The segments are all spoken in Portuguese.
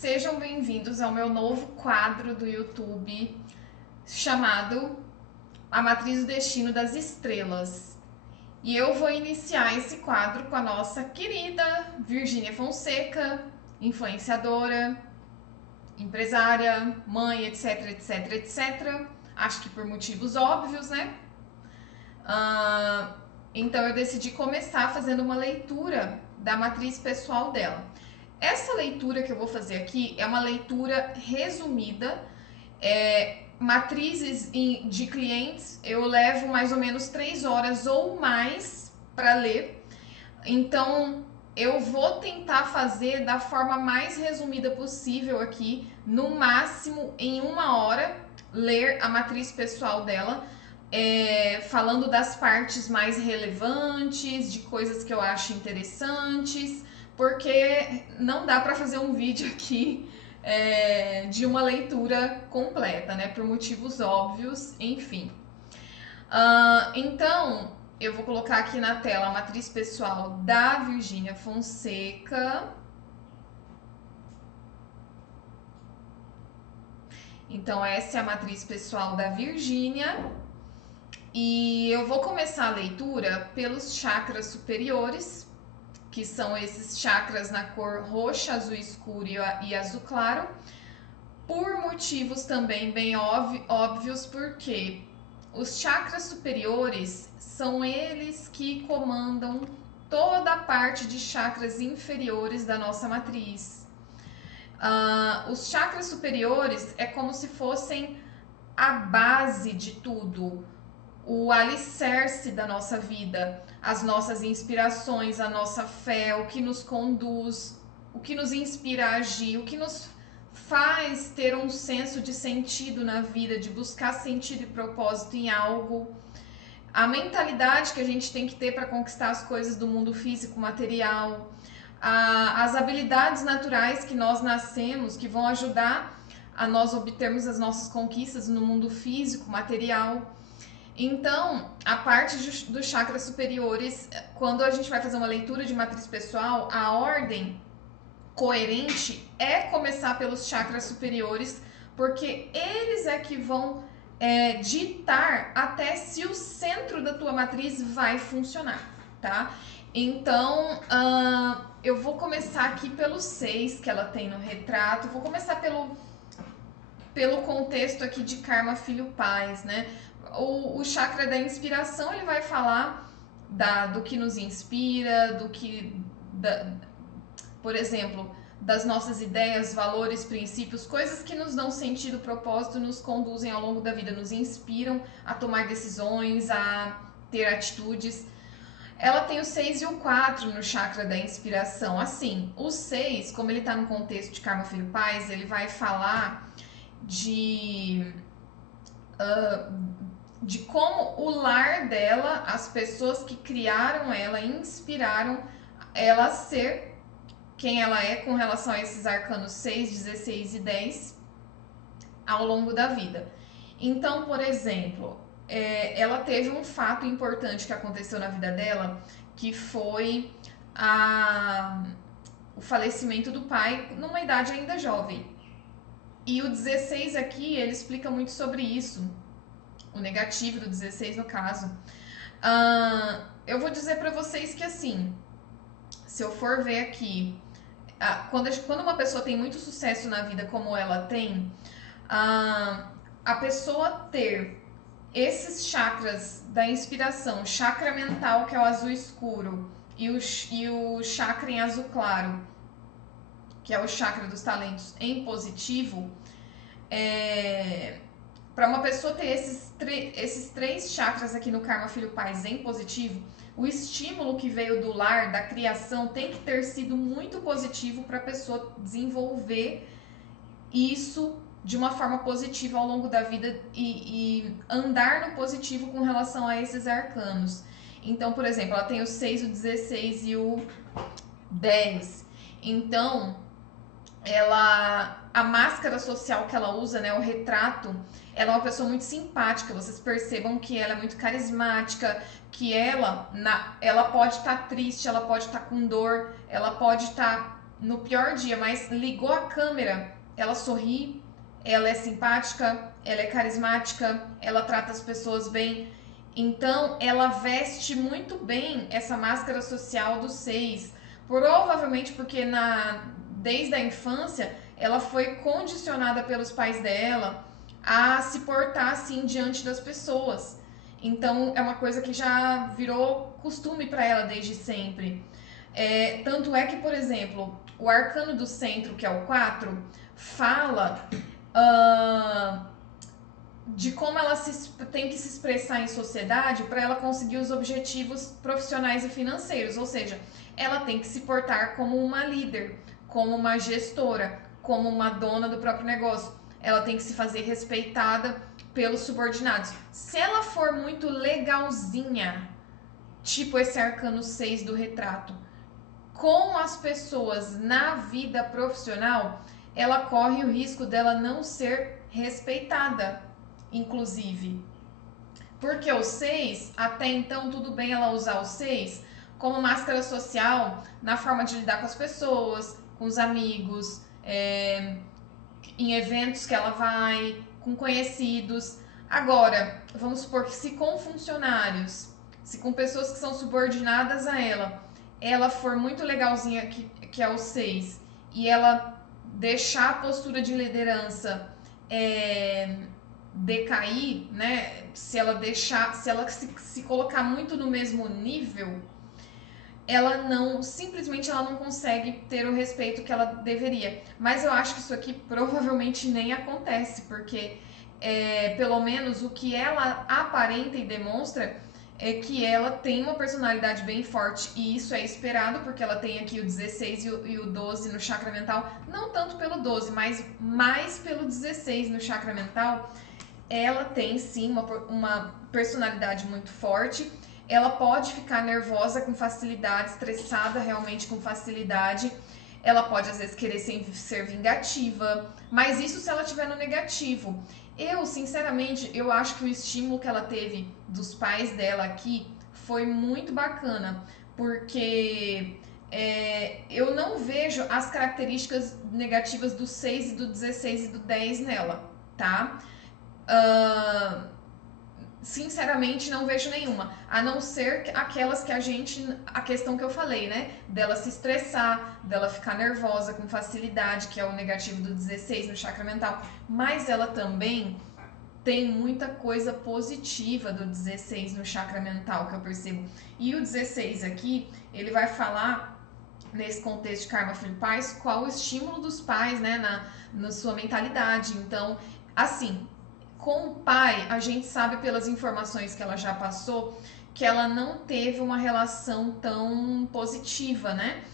Sejam bem-vindos ao meu novo quadro do YouTube chamado A Matriz do Destino das Estrelas. E eu vou iniciar esse quadro com a nossa querida Virgínia Fonseca, influenciadora, empresária, mãe, etc, etc, etc. Acho que por motivos óbvios, né? Então eu decidi começar fazendo uma leitura da matriz pessoal dela. Essa leitura que eu vou fazer aqui é uma leitura resumida. Matrizes de clientes eu levo mais ou menos 3 horas ou mais para ler. Então eu vou tentar fazer da forma mais resumida possível aqui, no máximo em 1 hora, ler a matriz pessoal dela. Falando das partes mais relevantes, de coisas que eu acho interessantes, porque não dá para fazer um vídeo aqui de uma leitura completa, né? Por motivos óbvios, enfim. Então, eu vou colocar aqui na tela a matriz pessoal da Virgínia Fonseca. Então, essa é a matriz pessoal da Virgínia. E eu vou começar a leitura pelos chakras superiores, que são esses chakras na cor roxa, azul escuro e azul claro, por motivos também bem óbvios, porque os chakras superiores são eles que comandam toda a parte de chakras inferiores da nossa matriz. Os chakras superiores é como se fossem a base de tudo, o alicerce da nossa vida, as nossas inspirações, a nossa fé, o que nos conduz, o que nos inspira a agir, o que nos faz ter um senso de sentido na vida, de buscar sentido e propósito em algo, a mentalidade que a gente tem que ter para conquistar as coisas do mundo físico, material, as habilidades naturais que nós nascemos, que vão ajudar a nós obtermos as nossas conquistas no mundo físico, material. Então, a parte dos chakras superiores, quando a gente vai fazer uma leitura de matriz pessoal, a ordem coerente é começar pelos chakras superiores, porque eles é que vão ditar até se o centro da tua matriz vai funcionar, tá? Então, eu vou começar aqui pelos 6 que ela tem no retrato, vou começar pelo contexto aqui de karma, filho, paz, né? O chakra da inspiração, ele vai falar do que nos inspira, por exemplo, das nossas ideias, valores, princípios, coisas que nos dão sentido, propósito, nos conduzem ao longo da vida, nos inspiram a tomar decisões, a ter atitudes. Ela tem o 6 e o 4 no chakra da inspiração. Assim, o 6, como ele está no contexto de karma, filho, paz, ele vai falar de como o lar dela, as pessoas que criaram ela, inspiraram ela a ser quem ela é com relação a esses arcanos 6, 16 e 10 ao longo da vida. Então, por exemplo, ela teve um fato importante que aconteceu na vida dela, que foi o falecimento do pai numa idade ainda jovem. E o 16 aqui, ele explica muito sobre isso, o negativo do 16 no caso. Eu vou dizer para vocês que assim, se eu for ver aqui, quando uma pessoa tem muito sucesso na vida como ela tem, a pessoa ter esses chakras da inspiração, chakra mental, que é o azul escuro, e o chakra em azul claro, que é o chakra dos talentos, em positivo, para uma pessoa ter esses 3 chakras aqui no karma, filho, paz em positivo, o estímulo que veio do lar, da criação, tem que ter sido muito positivo para a pessoa desenvolver isso de uma forma positiva ao longo da vida e andar no positivo com relação a esses arcanos. Então, por exemplo, ela tem o 6, o 16 e o 10. Então, a máscara social que ela usa, né, o retrato, ela é uma pessoa muito simpática. Vocês percebam que ela é muito carismática, que ela pode estar triste, ela pode estar com dor, ela pode estar no pior dia, mas ligou a câmera, ela sorri, ela é simpática, ela é carismática, ela trata as pessoas bem. Então, ela veste muito bem essa máscara social dos 6. Provavelmente porque desde a infância ela foi condicionada pelos pais dela a se portar assim diante das pessoas. Então, é uma coisa que já virou costume para ela desde sempre. Tanto é que, por exemplo, o arcano do centro, que é o 4, fala ah, de como ela tem que se expressar em sociedade para ela conseguir os objetivos profissionais e financeiros. Ou seja, ela tem que se portar como uma líder, como uma gestora, como uma dona do próprio negócio. Ela tem que se fazer respeitada pelos subordinados. Se ela for muito legalzinha, tipo esse arcano 6 do retrato, com as pessoas na vida profissional, ela corre o risco dela não ser respeitada, inclusive. Porque o 6, até então tudo bem ela usar o 6 como máscara social na forma de lidar com as pessoas, com os amigos, em eventos que ela vai, com conhecidos. Agora, vamos supor que se com funcionários, se com pessoas que são subordinadas a ela for muito legalzinha, que é o 6, e ela deixar a postura de liderança decair, né? Se ela se colocar muito no mesmo nível, simplesmente ela não consegue ter o respeito que ela deveria. Mas eu acho que isso aqui provavelmente nem acontece, porque pelo menos o que ela aparenta e demonstra é que ela tem uma personalidade bem forte, e isso é esperado, porque ela tem aqui o 16 e o 12 no chakra mental, não tanto pelo 12, mas mais pelo 16 no chakra mental. Ela tem sim uma personalidade muito forte, ela pode ficar nervosa com facilidade, estressada realmente com facilidade, ela pode às vezes querer ser vingativa, mas isso se ela estiver no negativo. Eu, sinceramente, eu acho que o estímulo que ela teve dos pais dela aqui foi muito bacana, porque eu não vejo as características negativas do 6 e do 16 e do 10 nela, tá? Uh, Sinceramente, não vejo nenhuma, a não ser aquelas que a questão que eu falei, né, dela se estressar, dela ficar nervosa com facilidade, que é o negativo do 16 no chakra mental, mas ela também tem muita coisa positiva do 16 no chakra mental, que eu percebo. E o 16 aqui, ele vai falar, nesse contexto de karma filho pais, qual o estímulo dos pais, né, na sua mentalidade. Então, assim, com o pai, a gente sabe pelas informações que ela já passou que ela não teve uma relação tão positiva, né?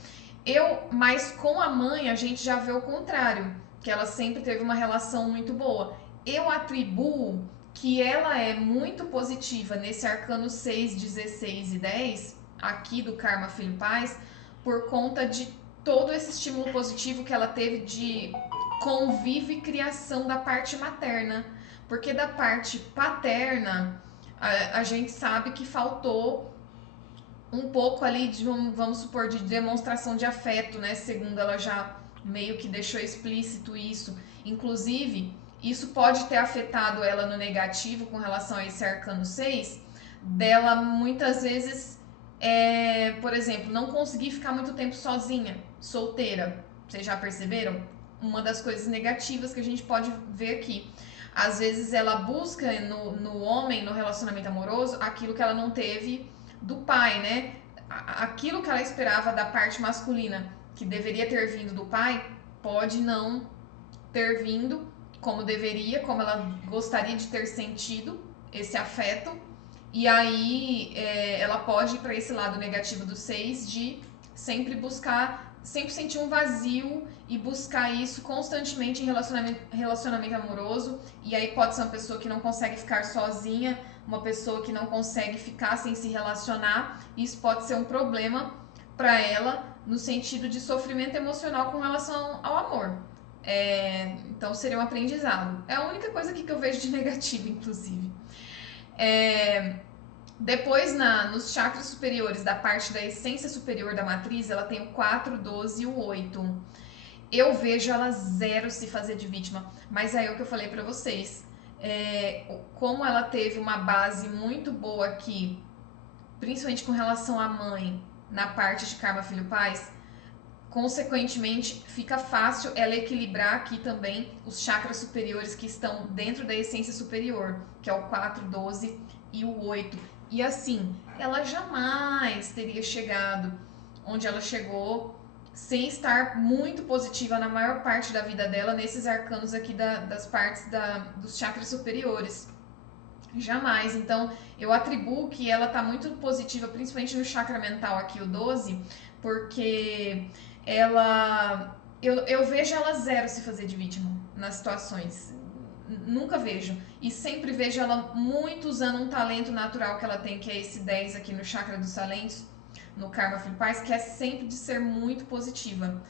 Mas com a mãe a gente já vê o contrário, que ela sempre teve uma relação muito boa. Eu atribuo que ela é muito positiva nesse arcano 6, 16 e 10, aqui do Karma Filho Paz, por conta de todo esse estímulo positivo que ela teve de convívio e criação da parte materna. Porque da parte paterna, a gente sabe que faltou um pouco ali de, vamos supor, de demonstração de afeto, né? Segundo ela já meio que deixou explícito isso. Inclusive, isso pode ter afetado ela no negativo com relação a esse arcano 6, dela muitas vezes, por exemplo, não conseguir ficar muito tempo sozinha, solteira. Vocês já perceberam? Uma das coisas negativas que a gente pode ver aqui. Às vezes ela busca no homem, no relacionamento amoroso, aquilo que ela não teve do pai, né? Aquilo que ela esperava da parte masculina, que deveria ter vindo do pai, pode não ter vindo como deveria, como ela gostaria de ter sentido esse afeto. E aí ela pode ir para esse lado negativo do 6 de sempre buscar, sempre sentir um vazio e buscar isso constantemente em relacionamento amoroso. E aí pode ser uma pessoa que não consegue ficar sozinha, uma pessoa que não consegue ficar sem se relacionar. Isso pode ser um problema para ela no sentido de sofrimento emocional com relação ao amor. Então seria um aprendizado. É a única coisa aqui que eu vejo de negativo, inclusive. Depois, nos chakras superiores, da parte da essência superior da matriz, ela tem o 4, 12 e o 8. Eu vejo ela zero se fazer de vítima, mas aí é o que eu falei pra vocês. Como ela teve uma base muito boa aqui, principalmente com relação à mãe, na parte de karma filho-pais, consequentemente fica fácil ela equilibrar aqui também os chakras superiores que estão dentro da essência superior, que é o 4, 12 e o 8. E assim, ela jamais teria chegado onde ela chegou sem estar muito positiva na maior parte da vida dela nesses arcanos aqui das partes dos chakras superiores. Jamais. Então, eu atribuo que ela tá muito positiva, principalmente no chakra mental aqui, o 12, porque eu vejo ela zero se fazer de vítima nas situações. Nunca vejo. E sempre vejo ela muito usando um talento natural que ela tem, que é esse 10 aqui no chakra dos talentos, no Karma Filipais, que é sempre de ser muito positiva.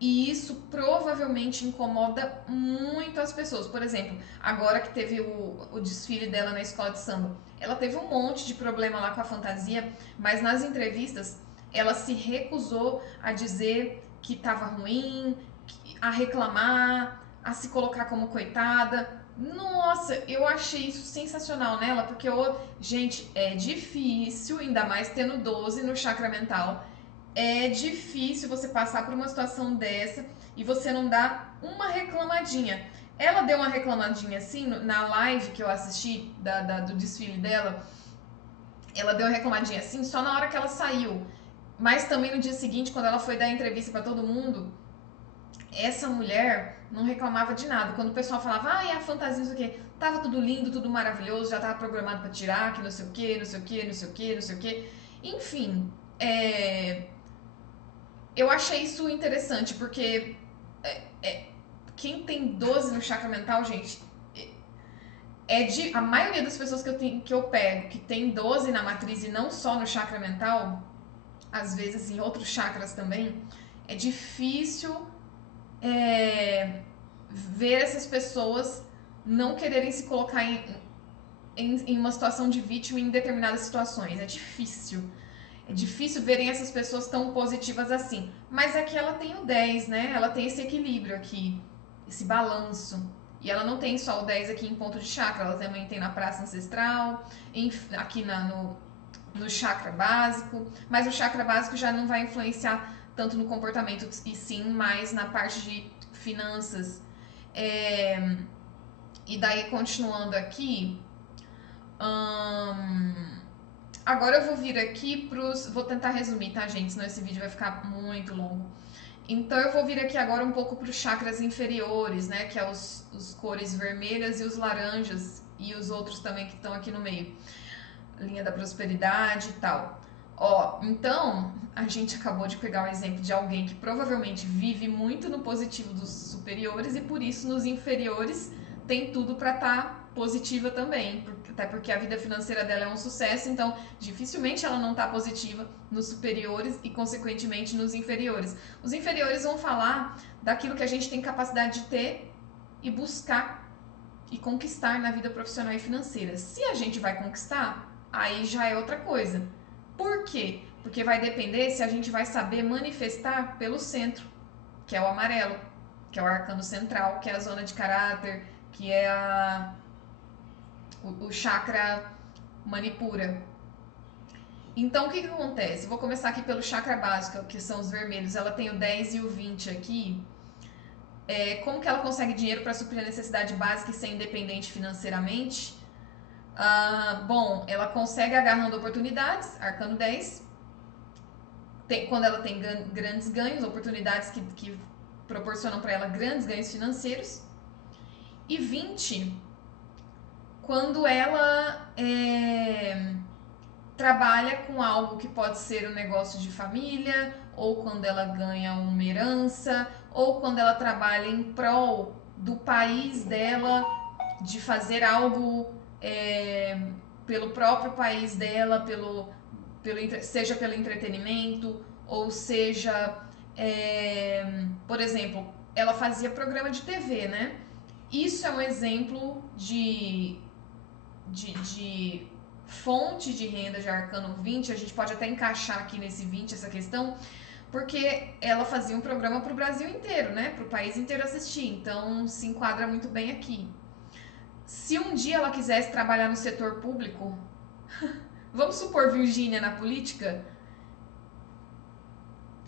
E isso provavelmente incomoda muito as pessoas. Por exemplo, agora que teve o desfile dela na escola de samba, ela teve um monte de problema lá com a fantasia, mas nas entrevistas ela se recusou a dizer que estava ruim, a reclamar, a se colocar como coitada. Nossa, eu achei isso sensacional nela, porque, gente, é difícil, ainda mais tendo 12 no chakra mental, é difícil você passar por uma situação dessa e você não dar uma reclamadinha. Ela deu uma reclamadinha assim na live que eu assisti do desfile dela. Ela deu uma reclamadinha assim só na hora que ela saiu. Mas também no dia seguinte, quando ela foi dar entrevista pra todo mundo, essa mulher não reclamava de nada. Quando o pessoal falava, é a fantasia, não sei o quê, tava tudo lindo, tudo maravilhoso, já tava programado pra tirar, que não sei o quê, não sei o quê, não sei o quê, não sei o quê. Enfim, eu achei isso interessante, porque quem tem 12 no chakra mental, gente, a maioria das pessoas que eu pego que tem 12 na matriz e não só no chakra mental, às vezes em outros chakras também, é difícil ver essas pessoas não quererem se colocar em uma situação de vítima em determinadas situações. É difícil. É difícil verem essas pessoas tão positivas assim. Mas aqui ela tem o 10, né? Ela tem esse equilíbrio aqui, esse balanço. E ela não tem só o 10 aqui em ponto de chakra, ela também tem na praça ancestral, aqui no chakra básico. Mas o chakra básico já não vai influenciar tanto no comportamento, e sim mais na parte de finanças. E daí, continuando aqui, agora eu vou vir aqui Vou tentar resumir, tá, gente? Senão esse vídeo vai ficar muito longo. Então eu vou vir aqui agora um pouco para os chakras inferiores, né? Que é os cores vermelhas e os laranjas. E os outros também que estão aqui no meio. Linha da prosperidade e tal. Então, a gente acabou de pegar um exemplo de alguém que provavelmente vive muito no positivo dos superiores e por isso nos inferiores tem tudo para estar positiva também, até porque a vida financeira dela é um sucesso, então dificilmente ela não está positiva nos superiores e consequentemente nos inferiores. Os inferiores vão falar daquilo que a gente tem capacidade de ter e buscar e conquistar na vida profissional e financeira. Se a gente vai conquistar, aí já é outra coisa. Por quê? Porque vai depender se a gente vai saber manifestar pelo centro, que é o amarelo, que é o arcano central, que é a zona de caráter, que é o chakra Manipura. Então, o que acontece? Vou começar aqui pelo chakra básico, que são os vermelhos. Ela tem o 10 e o 20 aqui. Como que ela consegue dinheiro para suprir a necessidade básica e ser independente financeiramente? Bom, ela consegue agarrando oportunidades, arcano 10. Quando ela tem grandes ganhos, oportunidades que proporcionam para ela grandes ganhos financeiros. E 20, quando ela trabalha com algo que pode ser um negócio de família, ou quando ela ganha uma herança, ou quando ela trabalha em prol do país dela, de fazer algo pelo próprio país dela, seja pelo entretenimento, ou seja, por exemplo, ela fazia programa de TV, né? Isso é um exemplo de fonte de renda de Arcano 20, a gente pode até encaixar aqui nesse 20 essa questão, porque ela fazia um programa para o Brasil inteiro, né? Para o país inteiro assistir, então se enquadra muito bem aqui. Se um dia ela quisesse trabalhar no setor público, vamos supor Virgínia na política,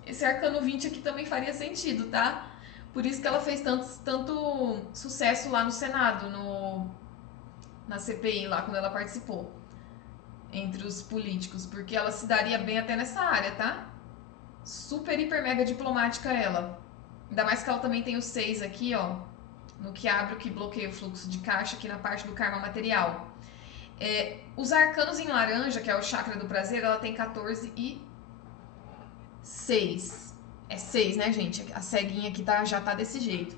esse Arcano 20 aqui também faria sentido, tá? Por isso que ela fez tanto sucesso lá no Senado, na CPI, lá quando ela participou, entre os políticos, porque ela se daria bem até nessa área, tá? Super, hiper, mega diplomática ela. Ainda mais que ela também tem o 6 aqui, ó, no que abre o que bloqueia o fluxo de caixa aqui na parte do karma material. Os arcanos em laranja, que é o chakra do prazer, ela tem 14 e 6. É 6, né, gente? A ceguinha aqui já tá desse jeito.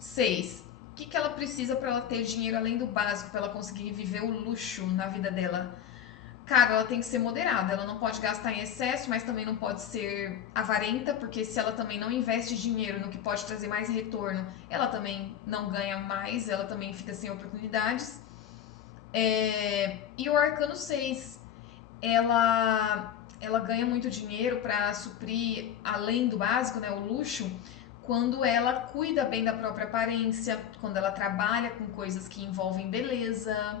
6. O que ela precisa para ela ter dinheiro além do básico, para ela conseguir viver o luxo na vida dela? Cara, ela tem que ser moderada, ela não pode gastar em excesso, mas também não pode ser avarenta, porque se ela também não investe dinheiro no que pode trazer mais retorno, ela também não ganha mais, ela também fica sem oportunidades. E o Arcano 6, ela ganha muito dinheiro para suprir, além do básico, né, o luxo, quando ela cuida bem da própria aparência, quando ela trabalha com coisas que envolvem beleza,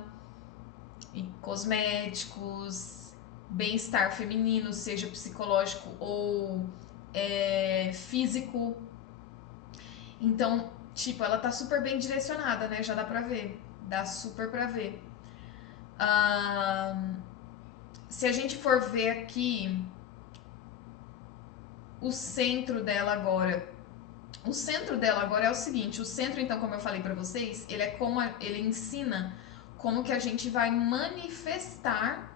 e cosméticos, bem-estar feminino, seja psicológico ou físico. Então, tipo, ela tá super bem direcionada, né? Já dá pra ver. Dá super pra ver. Se a gente for ver aqui o centro dela agora. O centro dela agora é o seguinte, o centro, então, como eu falei pra vocês, ele ensina como que a gente vai manifestar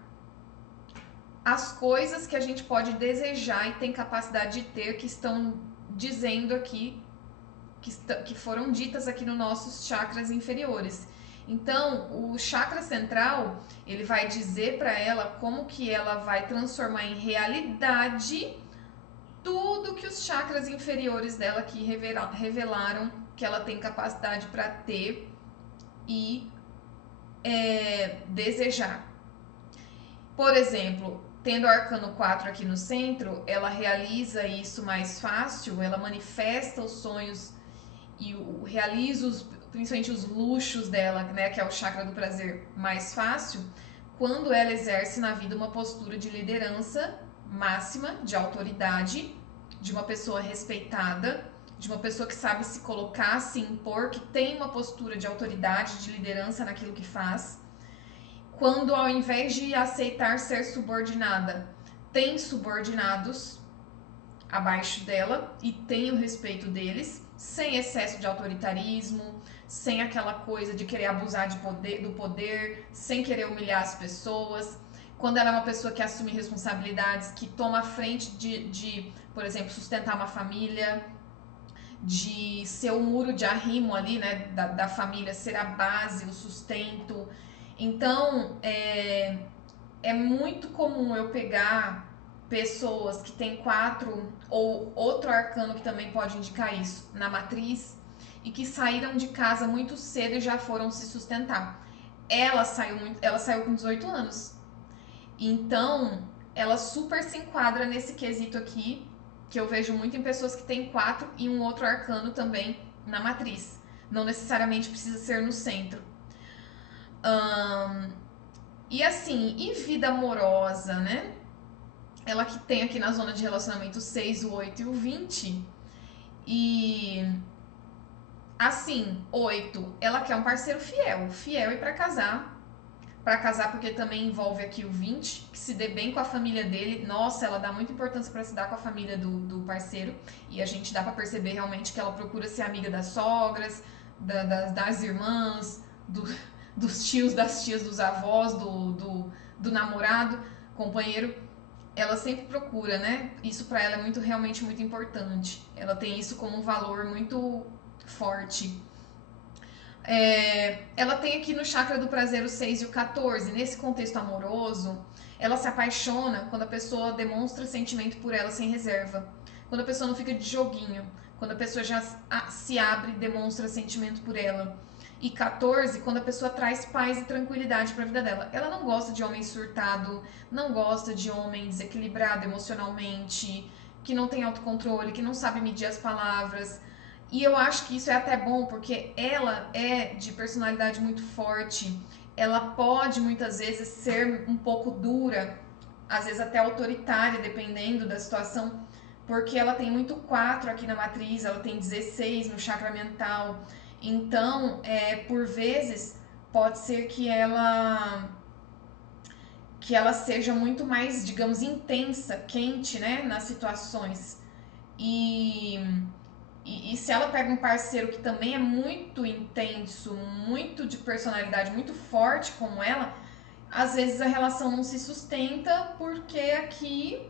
as coisas que a gente pode desejar e tem capacidade de ter, que estão dizendo aqui, que foram ditas aqui nos nossos chakras inferiores. Então, o chakra central, ele vai dizer para ela como que ela vai transformar em realidade tudo que os chakras inferiores dela aqui revelaram que ela tem capacidade para ter e desejar. Por exemplo, tendo o arcano 4 aqui no centro, ela realiza isso mais fácil, ela manifesta os sonhos e realiza principalmente os luxos dela, né, que é o chakra do prazer, mais fácil, quando ela exerce na vida uma postura de liderança máxima, de autoridade, de uma pessoa respeitada, de uma pessoa que sabe se colocar, se impor, que tem uma postura de autoridade, de liderança naquilo que faz. Quando, ao invés de aceitar ser subordinada, tem subordinados abaixo dela e tem o respeito deles, sem excesso de autoritarismo, sem aquela coisa de querer abusar do poder, sem querer humilhar as pessoas. Quando ela é uma pessoa que assume responsabilidades, que toma a frente de, por exemplo, sustentar uma família, de ser o muro de arrimo ali, né, da família, ser a base, o sustento. Então, é muito comum eu pegar pessoas que têm 4 ou outro arcano que também pode indicar isso na matriz e que saíram de casa muito cedo e já foram se sustentar. Ela saiu com 18 anos. Então, ela super se enquadra nesse quesito aqui, que eu vejo muito em pessoas que têm 4 e um outro arcano também na matriz. Não necessariamente precisa ser no centro. E assim, e vida amorosa, né? Ela que tem aqui na zona de relacionamento o 6, o 8 e o 20. E assim, 8, ela quer um parceiro fiel e para casar. Para casar porque também envolve aqui o 20, que se dê bem com a família dele. Nossa, ela dá muita importância para se dar com a família do parceiro. E a gente dá para perceber realmente que ela procura ser amiga das sogras, das irmãs, dos tios, das tias, dos avós, do namorado, companheiro. Ela sempre procura, né? Isso para ela é realmente muito importante. Ela tem isso como um valor muito forte. Ela tem aqui no chakra do prazer o 6 e o 14. Nesse contexto amoroso, ela se apaixona quando a pessoa demonstra sentimento por ela sem reserva. Quando a pessoa não fica de joguinho. Quando a pessoa já se abre e demonstra sentimento por ela. E 14, quando a pessoa traz paz e tranquilidade para a vida dela. Ela não gosta de homem surtado, não gosta de homem desequilibrado emocionalmente, que não tem autocontrole, que não sabe medir as palavras. E eu acho que isso é até bom, porque ela é de personalidade muito forte. Ela pode muitas vezes ser um pouco dura, às vezes até autoritária, dependendo da situação, porque ela tem muito 4 aqui na matriz, ela tem 16 no chakra mental. Então, por vezes, pode ser que ela seja muito mais, digamos, intensa, quente, né, nas situações. E, e se ela pega um parceiro que também é muito intenso, muito de personalidade, muito forte como ela, às vezes a relação não se sustenta porque aqui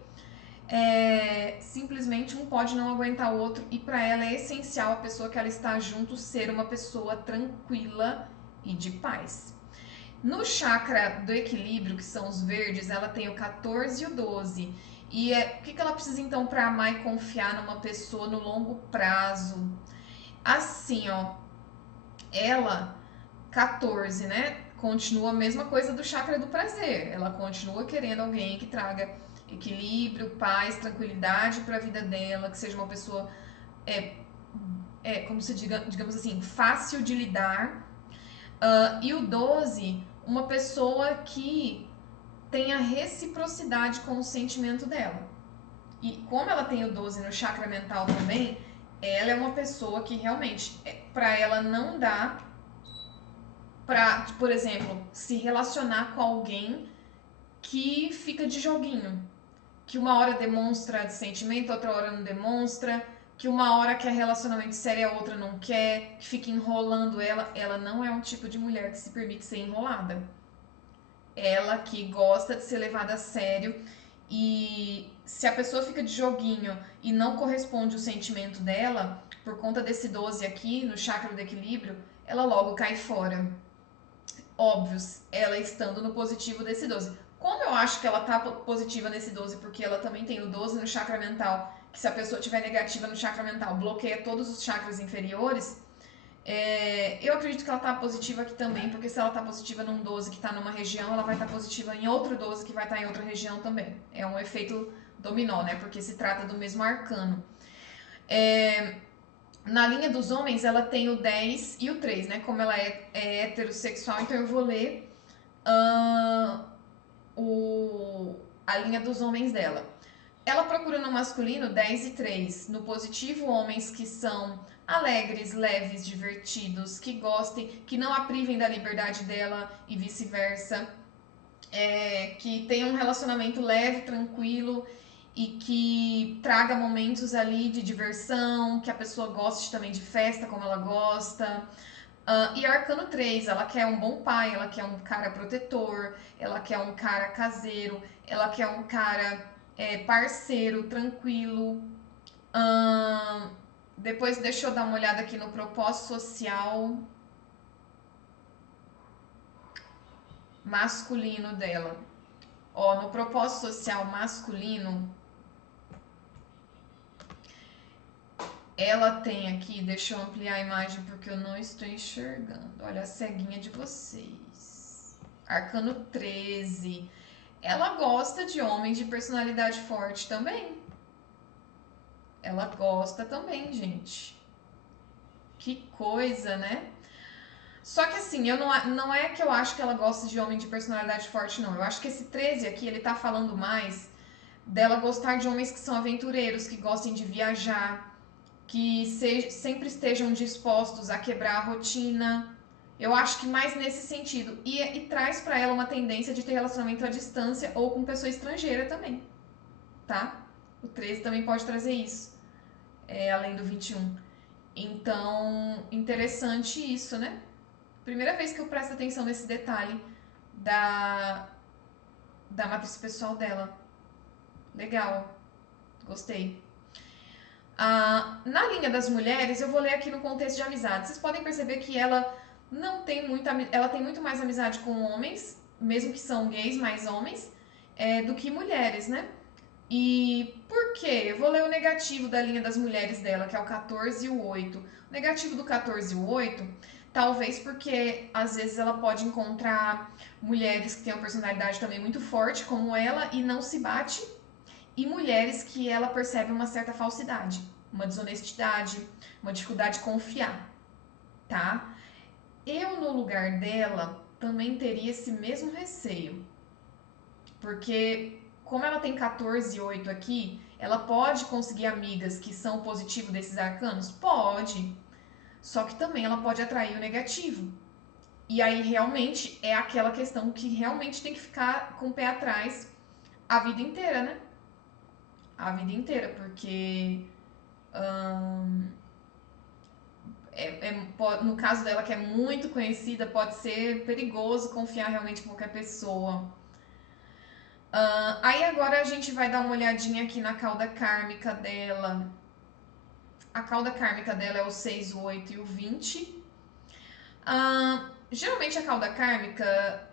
simplesmente um pode não aguentar o outro e para ela é essencial a pessoa que ela está junto ser uma pessoa tranquila e de paz. No chakra do equilíbrio, que são os verdes, ela tem o 14 e o 12. E o que ela precisa então para amar e confiar numa pessoa no longo prazo? Assim, ó, ela 14, né? Continua a mesma coisa do chakra do prazer. Ela continua querendo alguém que traga equilíbrio, paz, tranquilidade para a vida dela, que seja uma pessoa, como se diga, digamos assim, fácil de lidar. E o 12, uma pessoa que tenha reciprocidade com o sentimento dela. E como ela tem o 12 no chakra mental também, ela é uma pessoa que realmente, para ela não dá pra, por exemplo, se relacionar com alguém que fica de joguinho, que uma hora demonstra sentimento, outra hora não demonstra, que uma hora quer relacionamento sério e a outra não quer, que fica enrolando ela. Ela não é um tipo de mulher que se permite ser enrolada. Ela que gosta de ser levada a sério e se a pessoa fica de joguinho e não corresponde o sentimento dela, por conta desse 12 aqui no chakra do equilíbrio, ela logo cai fora. Óbvios, ela estando no positivo desse 12. Como eu acho que ela tá positiva nesse 12, porque ela também tem o 12 no chakra mental, que se a pessoa tiver negativa no chakra mental, bloqueia todos os chakras inferiores, eu acredito que ela tá positiva aqui também, porque se ela tá positiva num 12 que tá numa região, ela vai estar positiva em outro 12 que vai estar em outra região também. É um efeito dominó, né? Porque se trata do mesmo arcano. Na linha dos homens, ela tem o 10 e o 3, né? Como ela é heterossexual, então eu vou ler a linha dos homens dela. Ela procura no masculino 10 e 3. No positivo, homens que são alegres, leves, divertidos, que gostem, que não a privem da liberdade dela e vice-versa. Que tenham um relacionamento leve, tranquilo e que traga momentos ali de diversão, que a pessoa goste também de festa como ela gosta. E arcano 3, ela quer um bom pai, ela quer um cara protetor, ela quer um cara caseiro, ela quer um cara parceiro, tranquilo. Depois deixa eu dar uma olhada aqui no propósito social masculino dela. Ó, no propósito social masculino, ela tem aqui, deixa eu ampliar a imagem porque eu não estou enxergando. Olha a ceguinha de vocês. Arcano 13. Ela gosta de homens de personalidade forte também. Ela gosta também, gente. Que coisa, né? Só que assim, não é que eu acho que ela gosta de homem de personalidade forte, não. Eu acho que esse 13 aqui, ele tá falando mais dela gostar de homens que são aventureiros, que gostem de viajar, que sempre estejam dispostos a quebrar a rotina. Eu acho que mais nesse sentido. E traz pra ela uma tendência de ter relacionamento à distância ou com pessoa estrangeira também, tá? O 13 também pode trazer isso, além do 21. Então, interessante isso, né? Primeira vez que eu presto atenção nesse detalhe da matriz pessoal dela. Legal, gostei. Na linha das mulheres, eu vou ler aqui no contexto de amizade. Vocês podem perceber que ela não tem muita, ela tem muito mais amizade com homens, mesmo que são gays, mais homens, do que mulheres, né? E por quê? Eu vou ler o negativo da linha das mulheres dela, que é o 14 e o 8. O negativo do 14 e o 8 Talvez porque às vezes ela pode encontrar mulheres que têm uma personalidade também muito forte, como ela, e não se bate, e mulheres que ela percebe uma certa falsidade, uma desonestidade, uma dificuldade de confiar, tá? Eu, no lugar dela, também teria esse mesmo receio, porque como ela tem 14 e 8 aqui, ela pode conseguir amigas que são positivo desses arcanos? Pode. Só que também ela pode atrair o negativo. E aí realmente é aquela questão que realmente tem que ficar com o pé atrás a vida inteira, né? A vida inteira, porque no caso dela, que é muito conhecida, pode ser perigoso confiar realmente em qualquer pessoa. Aí agora a gente vai dar uma olhadinha aqui na cauda kármica dela. A cauda kármica dela é o 6, o 8 e o 20. Geralmente a cauda kármica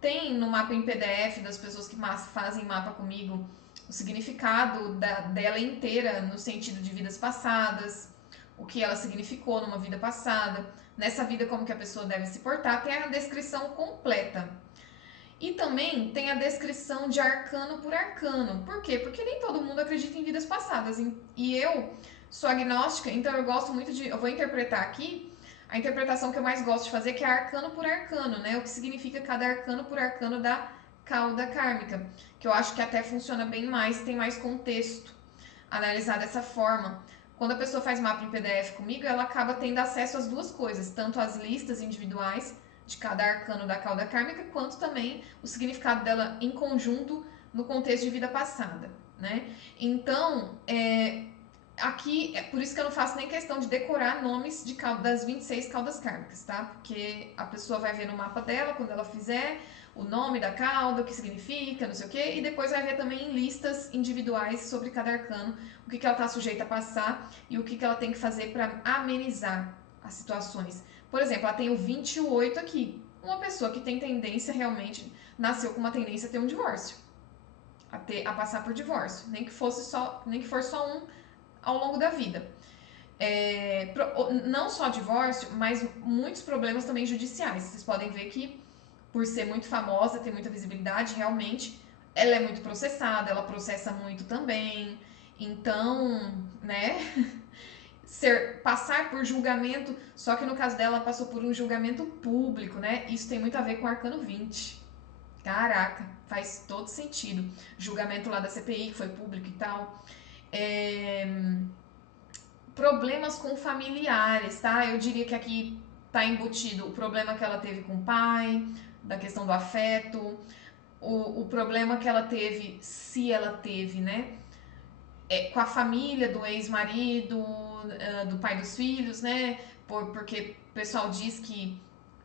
tem no mapa em PDF das pessoas que fazem mapa comigo o significado dela inteira no sentido de vidas passadas, o que ela significou numa vida passada, nessa vida como que a pessoa deve se portar, tem a descrição completa. E também tem a descrição de arcano por arcano. Por quê? Porque nem todo mundo acredita em vidas passadas. E eu sou agnóstica, então eu gosto muito de. Eu vou interpretar aqui a interpretação que eu mais gosto de fazer, que é arcano por arcano, né? O que significa cada arcano por arcano da cauda kármica. Que eu acho que até funciona bem mais, tem mais contexto analisar dessa forma. Quando a pessoa faz mapa em PDF comigo, ela acaba tendo acesso às duas coisas, tanto as listas individuais de cada arcano da cauda kármica, quanto também o significado dela em conjunto no contexto de vida passada, né? Então, aqui, é por isso que eu não faço nem questão de decorar nomes das 26 caudas kármicas, tá? Porque a pessoa vai ver no mapa dela, quando ela fizer, o nome da cauda, o que significa, não sei o quê, e depois vai ver também listas individuais sobre cada arcano, o que ela está sujeita a passar e o que ela tem que fazer para amenizar as situações. Por exemplo, ela tem o 28 aqui. Uma pessoa que tem tendência realmente, nasceu com uma tendência a ter um divórcio, a passar por divórcio, nem que for só um ao longo da vida. Não só divórcio, mas muitos problemas também judiciais. Vocês podem ver que, por ser muito famosa, ter muita visibilidade, realmente, ela é muito processada, ela processa muito também. Então, né, passar por julgamento, só que no caso dela, ela passou por um julgamento público, né? Isso tem muito a ver com o arcano 20. Caraca, faz todo sentido. Julgamento lá da CPI, que foi público e tal. Problemas com familiares, tá? Eu diria que aqui tá embutido o problema que ela teve com o pai, da questão do afeto, o problema que ela teve, se ela teve, né? Com a família do ex-marido, do pai dos filhos, né? Porque o pessoal diz que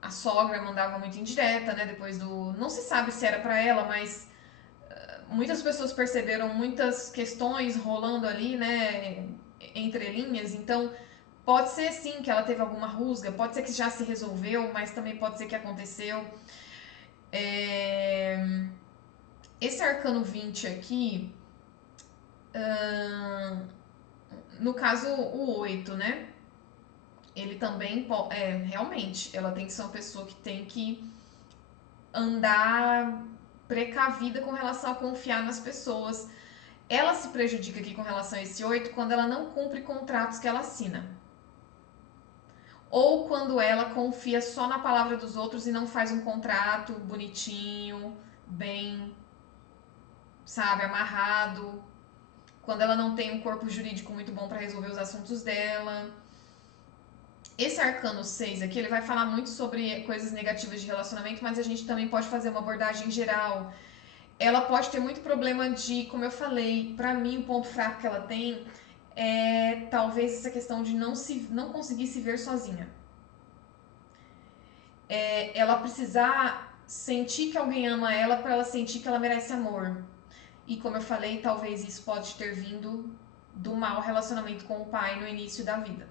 a sogra mandava muito indireta, né? Depois do. Não se sabe se era pra ela, mas muitas pessoas perceberam muitas questões rolando ali, né? Entre linhas, então pode ser sim que ela teve alguma rusga, pode ser que já se resolveu, mas também pode ser que aconteceu. Esse arcano 20 aqui, no caso o 8, né? Ele também realmente, ela tem que ser uma pessoa que tem que andar precavida com relação a confiar nas pessoas. Ela se prejudica aqui com relação a esse 8 quando ela não cumpre contratos que ela assina. Ou quando ela confia só na palavra dos outros e não faz um contrato bonitinho, bem, sabe, amarrado. Quando ela não tem um corpo jurídico muito bom para resolver os assuntos dela. Esse arcano 6 aqui, ele vai falar muito sobre coisas negativas de relacionamento, mas a gente também pode fazer uma abordagem geral. Ela pode ter muito problema de, como eu falei, para mim o ponto fraco que ela tem é talvez essa questão de não conseguir se ver sozinha. Ela precisar sentir que alguém ama ela para ela sentir que ela merece amor. E como eu falei, talvez isso pode ter vindo do mau relacionamento com o pai no início da vida.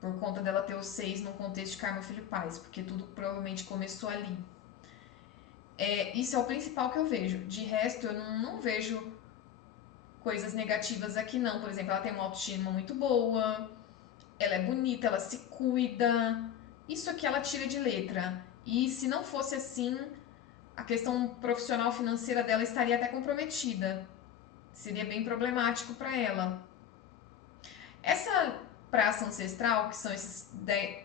Por conta dela ter os 6 no contexto de karma filho pais, porque tudo provavelmente começou ali. Isso é o principal que eu vejo. De resto, eu não vejo coisas negativas aqui não. Por exemplo, ela tem uma autoestima muito boa, ela é bonita, ela se cuida. Isso aqui ela tira de letra. E se não fosse assim, a questão profissional financeira dela estaria até comprometida. Seria bem problemático para ela. Essa praça ancestral, que são esses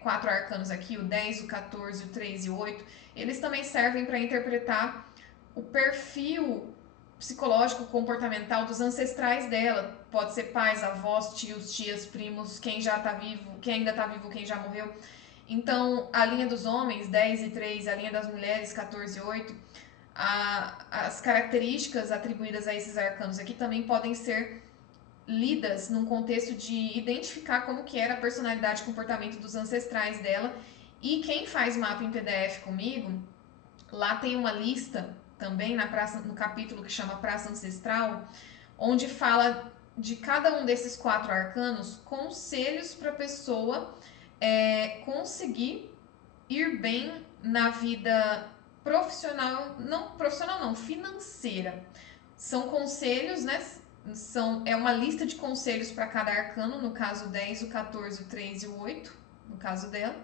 4 arcanos aqui, o 10, o 14, o 3 e o 8, eles também servem para interpretar o perfil psicológico comportamental dos ancestrais dela. Pode ser pais, avós, tios, tias, primos, quem já tá vivo, quem ainda tá vivo, quem já morreu. Então, a linha dos homens, 10 e 3, a linha das mulheres, 14 e 8, as características atribuídas a esses arcanos aqui também podem ser lidas num contexto de identificar como que era a personalidade e comportamento dos ancestrais dela. E quem faz mapa em PDF comigo, lá tem uma lista também na praça, no capítulo que chama Praça Ancestral, onde fala de cada um desses 4 arcanos, conselhos para a pessoa conseguir ir bem na vida profissional não, financeira. São conselhos, né? É uma lista de conselhos para cada arcano, no caso o 10, o 14, o 3 e o 8, no caso dela.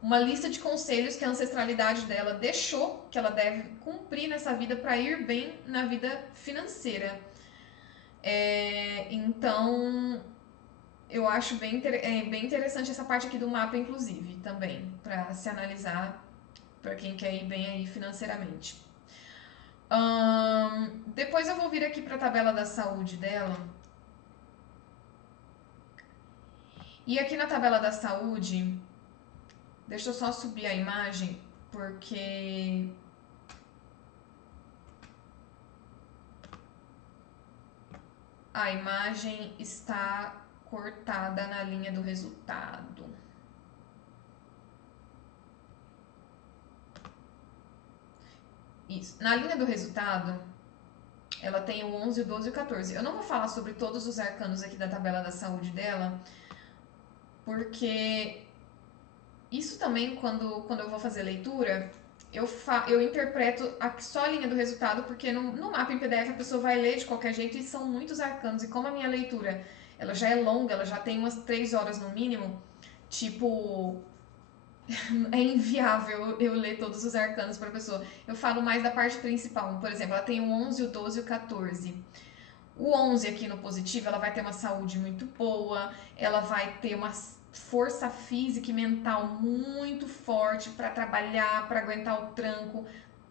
Uma lista de conselhos que a ancestralidade dela deixou que ela deve cumprir nessa vida para ir bem na vida financeira. Então, eu acho bem interessante essa parte aqui do mapa, inclusive, também, para se analisar para quem quer ir bem aí financeiramente. Depois eu vou vir aqui para a tabela da saúde dela. E aqui na tabela da saúde, deixa eu só subir a imagem, porque a imagem está cortada na linha do resultado. Isso. Na linha do resultado, ela tem o 11, o 12 e o 14. Eu não vou falar sobre todos os arcanos aqui da tabela da saúde dela, porque isso também, quando eu vou fazer leitura, eu interpreto só a linha do resultado, porque no mapa em PDF a pessoa vai ler de qualquer jeito e são muitos arcanos. E como a minha leitura ela já é longa, ela já tem umas 3 horas no mínimo, tipo, é inviável eu ler todos os arcanos para a pessoa. Eu falo mais da parte principal. Por exemplo, ela tem o 11, o 12 e o 14. O 11 aqui no positivo, ela vai ter uma saúde muito boa, ela vai ter uma força física e mental muito forte para trabalhar, para aguentar o tranco,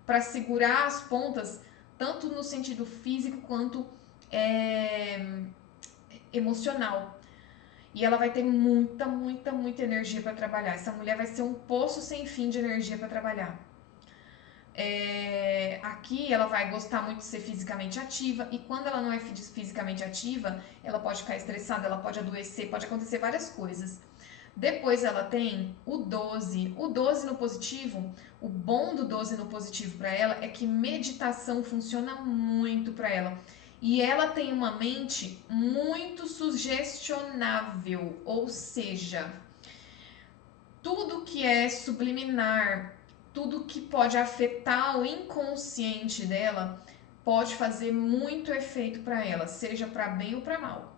para segurar as pontas, tanto no sentido físico quanto emocional. E ela vai ter muita energia para trabalhar. Essa mulher vai ser um poço sem fim de energia para trabalhar. Aqui ela vai gostar muito de ser fisicamente ativa, e quando ela não é fisicamente ativa, ela pode ficar estressada, ela pode adoecer, pode acontecer várias coisas. Depois ela tem o 12. O 12 no positivo, o bom do 12 no positivo para ela é que meditação funciona muito para ela. E ela tem uma mente muito sugestionável, ou seja, tudo que é subliminar, tudo que pode afetar o inconsciente dela pode fazer muito efeito para ela, seja para bem ou para mal.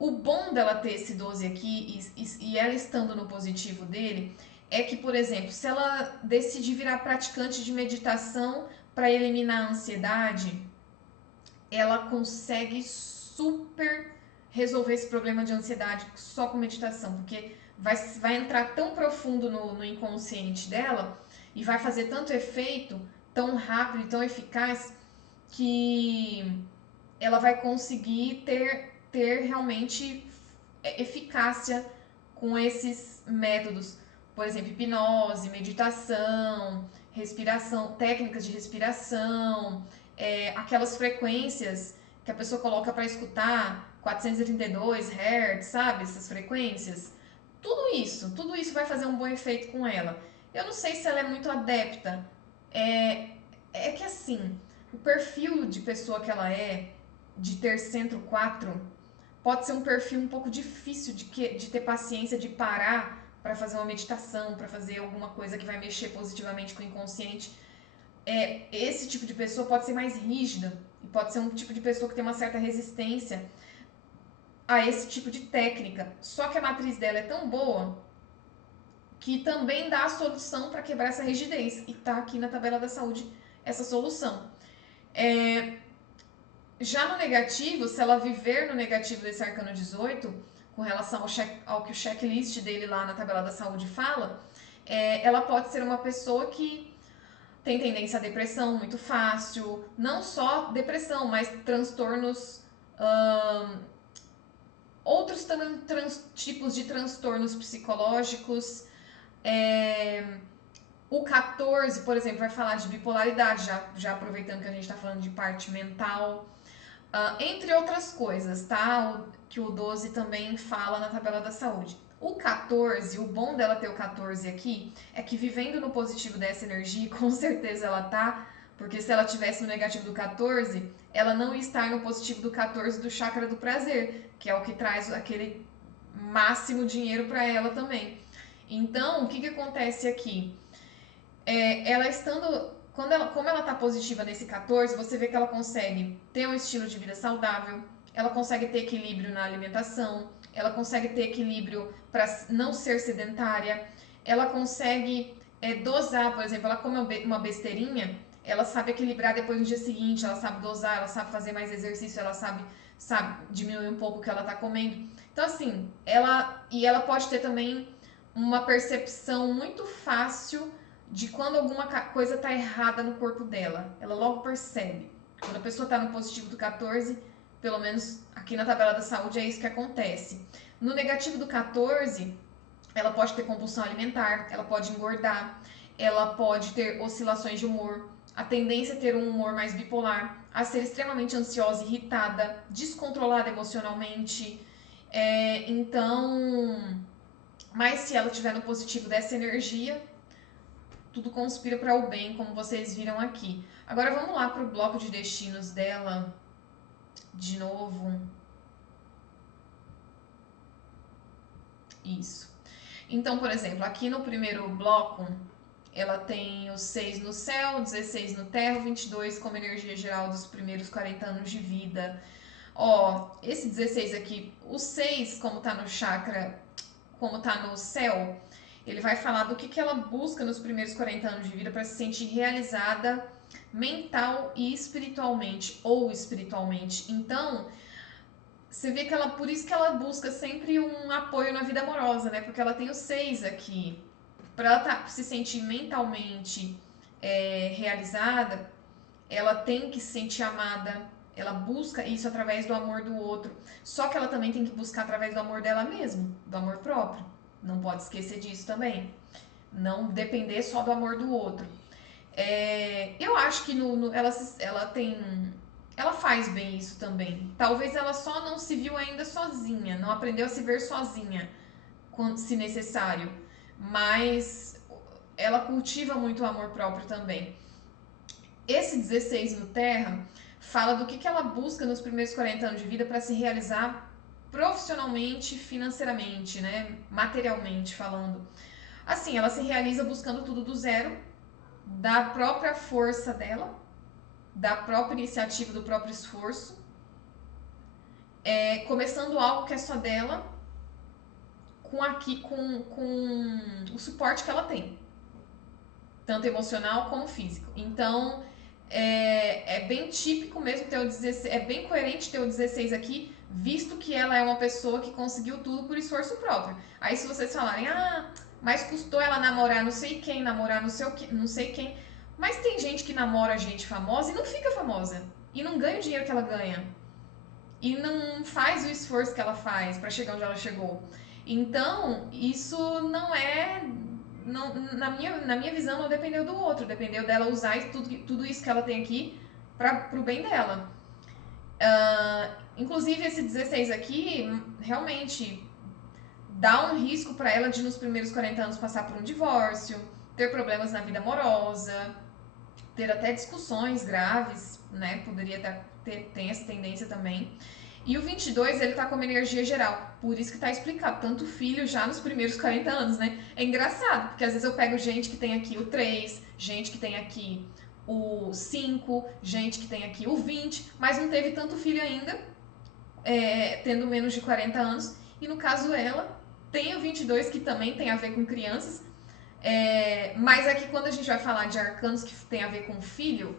O bom dela ter esse 12 aqui e ela estando no positivo dele é que, por exemplo, se ela decidir virar praticante de meditação para eliminar a ansiedade, ela consegue super resolver esse problema de ansiedade só com meditação, porque vai entrar tão profundo no inconsciente dela e vai fazer tanto efeito tão rápido e tão eficaz que ela vai conseguir ter realmente eficácia com esses métodos. Por exemplo, hipnose, meditação, respiração, técnicas de respiração, aquelas frequências que a pessoa coloca para escutar, 432 Hz, sabe? Essas frequências. Tudo isso vai fazer um bom efeito com ela. Eu não sei se ela é muito adepta. É que assim, o perfil de pessoa que ela de ter centro 4, pode ser um perfil um pouco difícil de ter paciência de parar para fazer uma meditação, para fazer alguma coisa que vai mexer positivamente com o inconsciente. Esse tipo de pessoa pode ser mais rígida e pode ser um tipo de pessoa que tem uma certa resistência a esse tipo de técnica. Só que a matriz dela é tão boa que também dá a solução para quebrar essa rigidez. E tá aqui na tabela da saúde essa solução. Já no negativo, se ela viver no negativo desse arcano 18, com relação ao que o checklist dele lá na tabela da saúde fala, ela pode ser uma pessoa que tem tendência à depressão muito fácil, não só depressão, mas transtornos, outros tipos de transtornos psicológicos. O 14, por exemplo, vai falar de bipolaridade, já aproveitando que a gente está falando de parte mental. Entre outras coisas, tá? Que o 12 também fala na tabela da saúde. O 14, o bom dela ter o 14 aqui, é que vivendo no positivo dessa energia, com certeza ela tá, porque se ela tivesse no negativo do 14, ela não ia estar no positivo do 14 do chakra do prazer, que é o que traz aquele máximo dinheiro para ela também. Então, o que acontece aqui? Ela estando... Como ela tá positiva nesse 14, você vê que ela consegue ter um estilo de vida saudável, ela consegue ter equilíbrio na alimentação, ela consegue ter equilíbrio para não ser sedentária, ela consegue dosar, por exemplo, ela come uma besteirinha, ela sabe equilibrar depois no dia seguinte, ela sabe dosar, ela sabe fazer mais exercício, ela sabe diminuir um pouco o que ela tá comendo. Então, assim, ela pode ter também uma percepção muito fácil de quando alguma coisa tá errada no corpo dela. Ela logo percebe. Quando a pessoa tá no positivo do 14, pelo menos aqui na tabela da saúde é isso que acontece. No negativo do 14, ela pode ter compulsão alimentar, ela pode engordar, ela pode ter oscilações de humor, a tendência a ter um humor mais bipolar, a ser extremamente ansiosa, irritada, descontrolada emocionalmente. Mas se ela estiver no positivo dessa energia, tudo conspira para o bem, como vocês viram aqui. Agora vamos lá para o bloco de destinos dela, de novo. Isso. Então, por exemplo, aqui no primeiro bloco, ela tem o 6 no céu, 16 no terra, 22 como energia geral dos primeiros 40 anos de vida. Esse 16 aqui, o 6, como tá no chakra, como tá no céu, ele vai falar do que ela busca nos primeiros 40 anos de vida para se sentir realizada mental e espiritualmente, ou espiritualmente. Então, você vê que por isso que ela busca sempre um apoio na vida amorosa, né? Porque ela tem o 6 aqui. Para ela se sentir mentalmente realizada, ela tem que se sentir amada. Ela busca isso através do amor do outro. Só que ela também tem que buscar através do amor dela mesma, do amor próprio. Não pode esquecer disso também. Não depender só do amor do outro. Eu acho que ela faz bem isso também. Talvez ela só não se viu ainda sozinha, não aprendeu a se ver sozinha, se necessário. Mas ela cultiva muito o amor próprio também. Esse 16 no Terra fala do que ela busca nos primeiros 40 anos de vida para se realizar profissionalmente, financeiramente, né? Materialmente falando. Assim, ela se realiza buscando tudo do zero, da própria força dela, da própria iniciativa, do próprio esforço, começando algo que é só dela, com o suporte que ela tem, tanto emocional como físico. Então, é bem típico mesmo ter o 16, é bem coerente ter o 16 aqui, visto que ela é uma pessoa que conseguiu tudo por esforço próprio. Aí se vocês falarem, mas custou ela namorar não sei quem, namorar não sei quem. Mas tem gente que namora gente famosa e não fica famosa. E não ganha o dinheiro que ela ganha. E não faz o esforço que ela faz para chegar onde ela chegou. Então, isso não é... Não, na minha visão, não dependeu do outro. Dependeu dela usar tudo isso que ela tem aqui pro bem dela. Inclusive, esse 16 aqui, realmente, dá um risco para ela de, nos primeiros 40 anos, passar por um divórcio, ter problemas na vida amorosa, ter até discussões graves, né? Poderia ter essa tendência também. E o 22, ele tá como energia geral. Por isso que tá explicado. Tanto filho já nos primeiros 40 anos, né? É engraçado, porque às vezes eu pego gente que tem aqui o 3, gente que tem aqui o 5, gente que tem aqui o 20, mas não teve tanto filho ainda. tendo menos de 40 anos. E no caso ela tem o 22, que também tem a ver com crianças. Mas aqui quando a gente vai falar de arcanos que tem a ver com filho,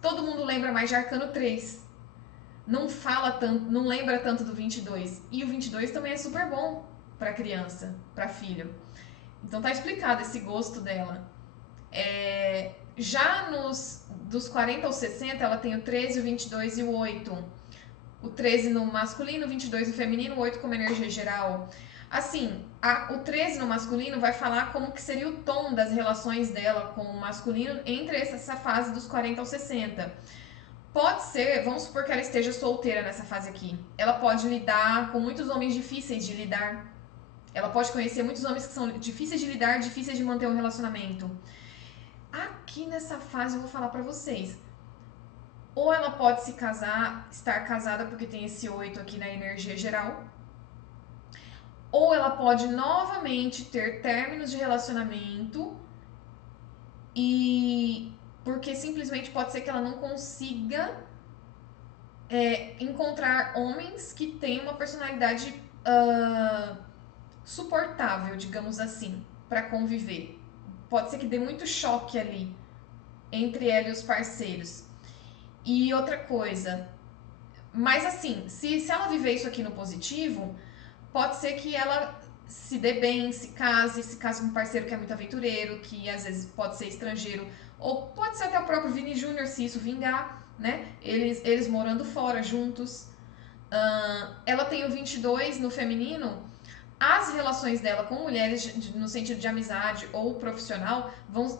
todo mundo lembra mais de arcano 3. Não fala tanto, não lembra tanto do 22. E o 22 também é super bom para criança, para filho. Então tá explicado esse gosto dela. Já dos 40 aos 60, ela tem o 13, o 22 e o 8. O 13 no masculino, o 22 no feminino, o 8 como energia geral. Assim, o 13 no masculino vai falar como que seria o tom das relações dela com o masculino entre essa fase dos 40 aos 60. Pode ser, vamos supor que ela esteja solteira nessa fase aqui. Ela pode lidar com muitos homens difíceis de lidar. Ela pode conhecer muitos homens que são difíceis de lidar, difíceis de manter um relacionamento. Aqui nessa fase eu vou falar pra vocês. Ou ela pode se casar, estar casada porque tem esse 8 aqui na energia geral. Ou ela pode novamente ter términos de relacionamento e porque simplesmente pode ser que ela não consiga encontrar homens que tenham uma personalidade suportável, digamos assim, para conviver. Pode ser que dê muito choque ali entre ela e os parceiros. E outra coisa, mas assim, se ela viver isso aqui no positivo, pode ser que ela se dê bem, se case com um parceiro que é muito aventureiro, que às vezes pode ser estrangeiro, ou pode ser até o próprio Vini Júnior, se isso vingar, né? Eles morando fora juntos. Ela tem o 22 no feminino. As relações dela com mulheres, no sentido de amizade ou profissional,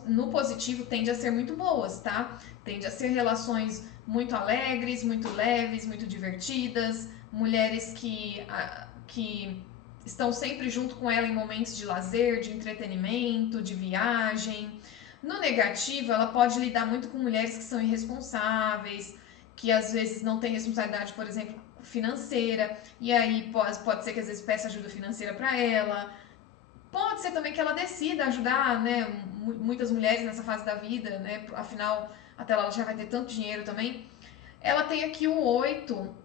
no positivo, tende a ser muito boas, tá? Tende a ser relações muito alegres, muito leves, muito divertidas, mulheres que estão sempre junto com ela em momentos de lazer, de entretenimento, de viagem. No negativo, ela pode lidar muito com mulheres que são irresponsáveis, que às vezes não têm responsabilidade, por exemplo, financeira, e aí pode ser que às vezes peça ajuda financeira para ela. Pode ser também que ela decida ajudar, né, muitas mulheres nessa fase da vida, né, afinal, até ela já vai ter tanto dinheiro também. Ela tem aqui o 8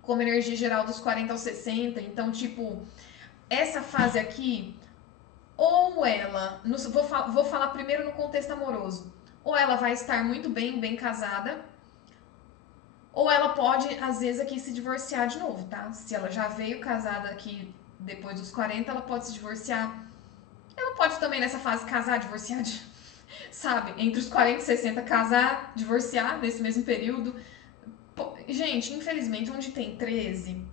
como energia geral dos 40 aos 60, então, tipo, essa fase aqui, ou ela, vou falar primeiro no contexto amoroso, ou ela vai estar muito bem casada, ou ela pode, às vezes, aqui se divorciar de novo, tá? Se ela já veio casada aqui depois dos 40, ela pode se divorciar. Ela pode também nessa fase casar, divorciar, sabe? Entre os 40 e 60, casar, divorciar nesse mesmo período. Pô, gente, infelizmente, onde tem 13,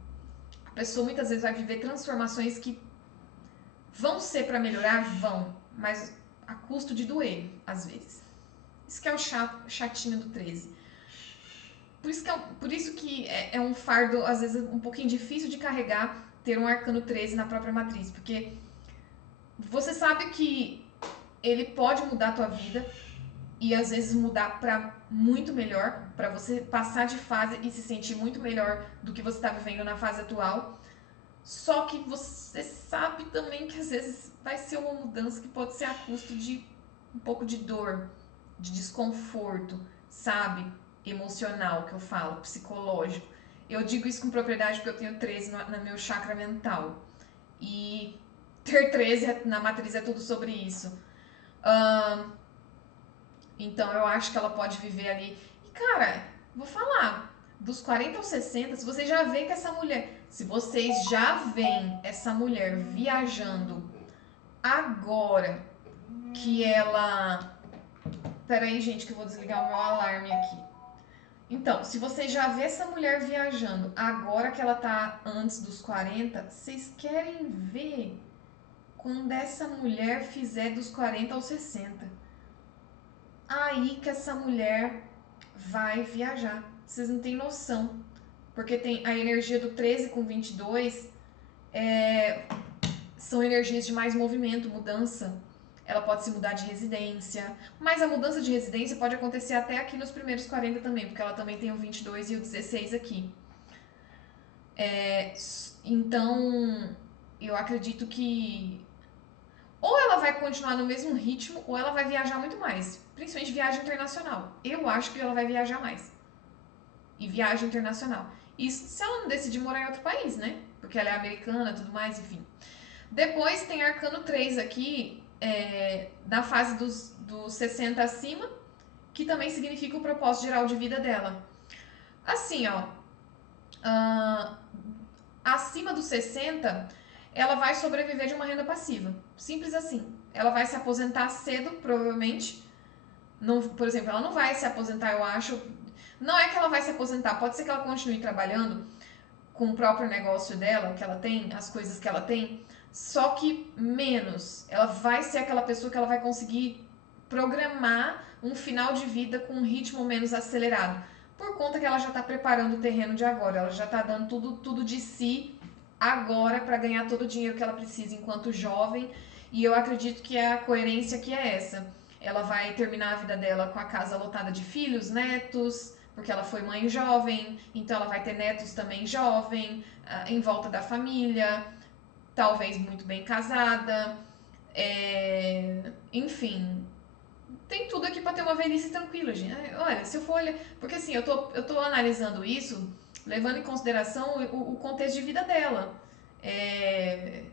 a pessoa muitas vezes vai viver transformações que vão ser para melhorar, vão, mas a custo de doer, às vezes. Isso que é o chatinho do 13. Por isso que é um fardo, às vezes, um pouquinho difícil de carregar ter um arcano 13 na própria matriz, porque você sabe que ele pode mudar a tua vida e às vezes mudar para muito melhor, para você passar de fase e se sentir muito melhor do que você está vivendo na fase atual. Só que você sabe também que às vezes vai ser uma mudança que pode ser a custo de um pouco de dor, de desconforto, sabe? Emocional que eu falo, psicológico. Eu digo isso com propriedade porque eu tenho 13 no meu chakra mental. E ter 13 na matriz é tudo sobre isso. Então eu acho que ela pode viver ali. E cara, vou falar, dos 40 aos 60, se você já vê que essa mulher. Se vocês já veem essa mulher viajando agora que ela. Peraí, gente, que eu vou desligar o meu alarme aqui. Então, se você já vê essa mulher viajando agora que ela tá antes dos 40, vocês querem ver quando essa mulher fizer dos 40 aos 60. Aí que essa mulher vai viajar. Vocês não têm noção. Porque tem a energia do 13 com 22, são energias de mais movimento, mudança. Ela pode se mudar de residência, mas a mudança de residência pode acontecer até aqui nos primeiros 40 também, porque ela também tem o 22 e o 16 aqui. Então, eu acredito que ou ela vai continuar no mesmo ritmo, ou ela vai viajar muito mais, principalmente viagem internacional. Eu acho que ela vai viajar mais. E viagem internacional. Isso se ela não decidir morar em outro país, né? Porque ela é americana, tudo mais, enfim. Depois tem arcano 3 aqui, da fase dos 60 acima, que também significa o propósito geral de vida dela. Assim, ó, ah, acima dos 60, ela vai sobreviver de uma renda passiva. Simples assim. Ela vai se aposentar cedo, provavelmente. Não, por exemplo, ela não vai se aposentar, eu acho. Não é que ela vai se aposentar, pode ser que ela continue trabalhando com o próprio negócio dela, que ela tem, as coisas que ela tem, só que menos. Ela vai ser aquela pessoa que ela vai conseguir programar um final de vida com um ritmo menos acelerado. Por conta que ela já está preparando o terreno de agora, ela já está dando tudo de si agora para ganhar todo o dinheiro que ela precisa enquanto jovem. E eu acredito que a coerência aqui é essa. Ela vai terminar a vida dela com a casa lotada de filhos, netos, porque ela foi mãe jovem, então ela vai ter netos também jovem, em volta da família, talvez muito bem casada, enfim, tem tudo aqui para ter uma velhice tranquila, gente. Olha, se eu for olhar, porque assim, eu tô analisando isso, levando em consideração o contexto de vida dela. É,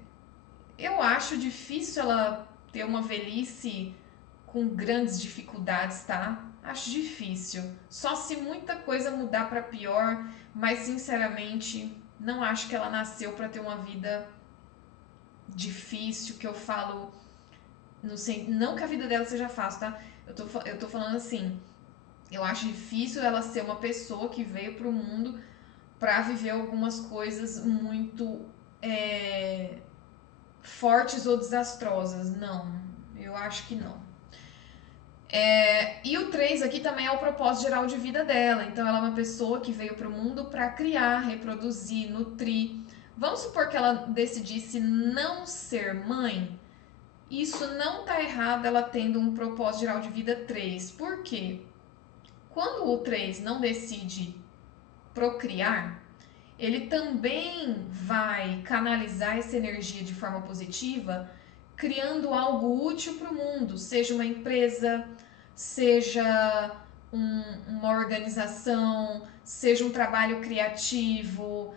eu acho difícil ela ter uma velhice com grandes dificuldades, tá? Acho difícil. Só se muita coisa mudar para pior, mas sinceramente, não acho que ela nasceu para ter uma vida difícil, que eu falo, não sei, não que a vida dela seja fácil, tá? Eu tô falando assim, eu acho difícil ela ser uma pessoa que veio pro mundo para viver algumas coisas muito fortes ou desastrosas. Não, eu acho que não. E o 3 aqui também é o propósito geral de vida dela. Então ela é uma pessoa que veio para o mundo para criar, reproduzir, nutrir. Vamos supor que ela decidisse não ser mãe. Isso não tá errado ela tendo um propósito geral de vida 3. Por quê? Quando o 3 não decide procriar, ele também vai canalizar essa energia de forma positiva, criando algo útil para o mundo, seja uma empresa, seja uma organização, seja um trabalho criativo,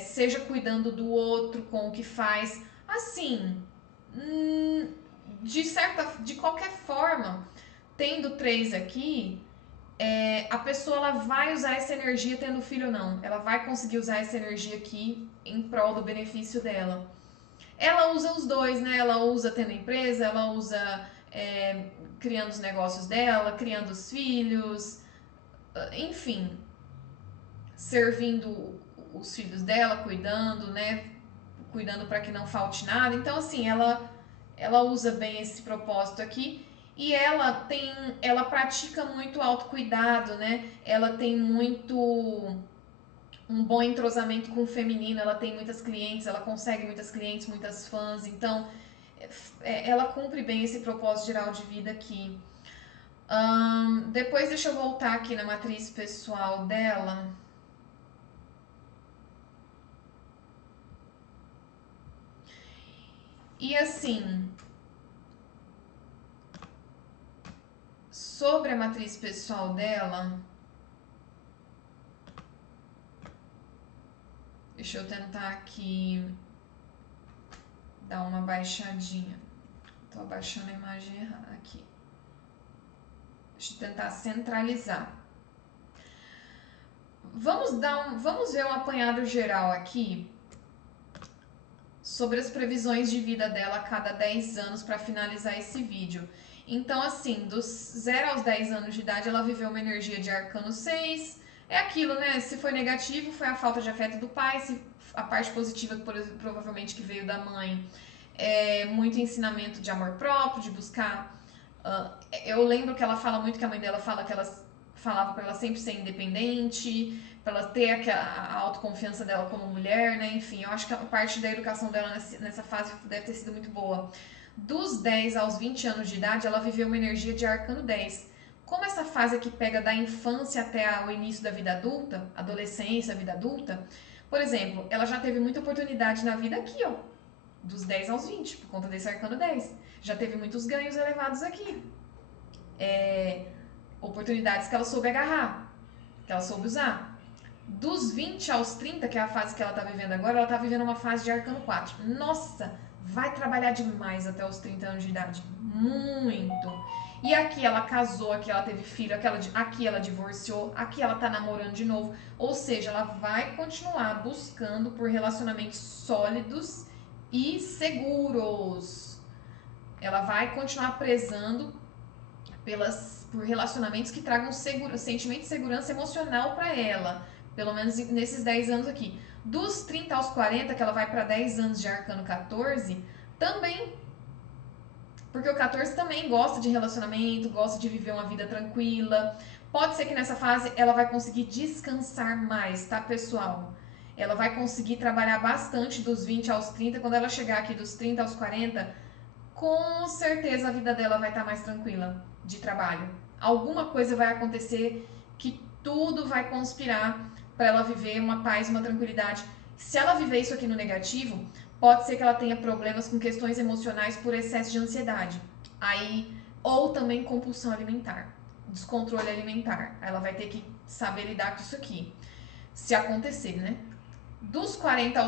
seja cuidando do outro com o que faz. Assim, de qualquer forma, tendo 3 aqui, a pessoa ela vai usar essa energia tendo filho ou não. Ela vai conseguir usar essa energia aqui em prol do benefício dela. Ela usa os dois, né? Ela usa tendo empresa, ela usa criando os negócios dela, criando os filhos, enfim, servindo os filhos dela, cuidando, né? Cuidando para que não falte nada. Então, assim, ela usa bem esse propósito aqui. E ela pratica muito autocuidado, né? Ela tem muito um bom entrosamento com o feminino, ela tem muitas clientes, ela consegue muitas clientes, muitas fãs, então ela cumpre bem esse propósito geral de vida aqui. Depois deixa eu voltar aqui na matriz pessoal dela. E assim, sobre a matriz pessoal dela, deixa eu tentar aqui dar uma baixadinha. Tô abaixando a imagem errada aqui. Deixa eu tentar centralizar. Vamos ver um apanhado geral aqui sobre as previsões de vida dela a cada 10 anos para finalizar esse vídeo. Então, assim, dos 0 aos 10 anos de idade, ela viveu uma energia de arcano 6. É aquilo, né? Se foi negativo, foi a falta de afeto do pai. Se a parte positiva, provavelmente, que veio da mãe, muito ensinamento de amor próprio, de buscar. Eu lembro que ela fala muito, que a mãe dela fala que ela falava para ela sempre ser independente, para ela ter a autoconfiança dela como mulher, né? Enfim, eu acho que a parte da educação dela nessa fase deve ter sido muito boa. Dos 10 aos 20 anos de idade, ela viveu uma energia de arcano 10. Como essa fase aqui pega da infância até o início da vida adulta, adolescência, vida adulta, por exemplo, ela já teve muita oportunidade na vida aqui, ó, dos 10 aos 20, por conta desse arcano 10. Já teve muitos ganhos elevados aqui. Oportunidades que ela soube agarrar, que ela soube usar. Dos 20 aos 30, que é a fase que ela tá vivendo agora, ela tá vivendo uma fase de arcano 4. Nossa, vai trabalhar demais até os 30 anos de idade. Muito. E aqui ela casou, aqui ela teve filho, aqui ela divorciou, aqui ela tá namorando de novo. Ou seja, ela vai continuar buscando por relacionamentos sólidos e seguros. Ela vai continuar prezando por relacionamentos que tragam sentimento de segurança emocional para ela. Pelo menos nesses 10 anos aqui. Dos 30 aos 40, que ela vai para 10 anos de arcano 14, também. Porque o 14 também gosta de relacionamento, gosta de viver uma vida tranquila. Pode ser que nessa fase ela vai conseguir descansar mais, tá, pessoal? Ela vai conseguir trabalhar bastante dos 20 aos 30. Quando ela chegar aqui dos 30 aos 40, com certeza a vida dela vai estar mais tranquila de trabalho. Alguma coisa vai acontecer que tudo vai conspirar para ela viver uma paz, uma tranquilidade. Se ela viver isso aqui no negativo, pode ser que ela tenha problemas com questões emocionais por excesso de ansiedade. Aí, ou também compulsão alimentar, descontrole alimentar. Ela vai ter que saber lidar com isso aqui. Se acontecer, né? Dos 40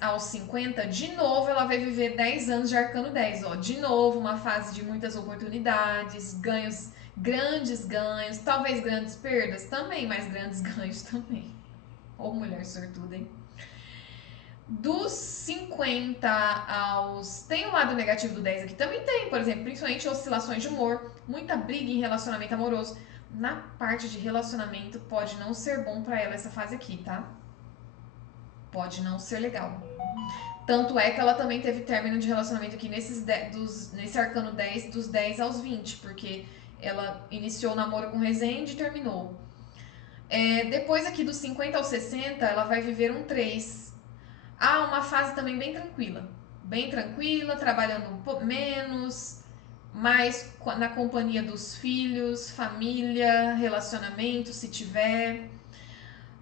aos 50, de novo ela vai viver 10 anos de arcano 10. Ó. De novo, uma fase de muitas oportunidades, ganhos, grandes ganhos, talvez grandes perdas também, mas grandes ganhos também. Ou mulher sortuda, hein? Dos 50 aos... Tem um lado negativo do 10 aqui? Também tem, por exemplo, principalmente oscilações de humor, muita briga em relacionamento amoroso. Na parte de relacionamento, pode não ser bom pra ela essa fase aqui, tá? Pode não ser legal. Tanto é que ela também teve término de relacionamento aqui nesse arcano 10, dos 10 aos 20, porque ela iniciou o namoro com Rezende e terminou. Depois aqui dos 50 aos 60, ela vai viver um 3. Uma fase também bem tranquila. Bem tranquila, trabalhando um pouco menos, mais na companhia dos filhos, família, relacionamento, se tiver.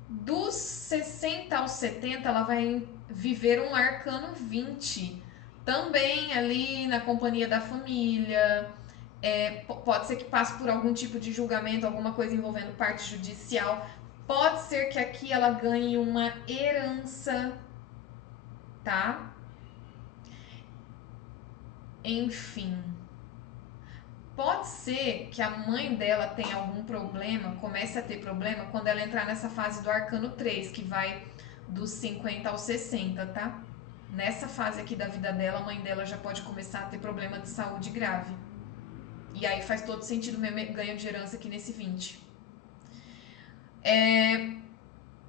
Dos 60 aos 70, ela vai viver um arcano 20. Também ali na companhia da família. Pode ser que passe por algum tipo de julgamento, alguma coisa envolvendo parte judicial. Pode ser que aqui ela ganhe uma herança, tá? Enfim. Pode ser que a mãe dela tenha algum problema, comece a ter problema quando ela entrar nessa fase do arcano 3, que vai dos 50 aos 60, tá? Nessa fase aqui da vida dela, a mãe dela já pode começar a ter problema de saúde grave. E aí faz todo sentido mesmo ganho de herança aqui nesse 20.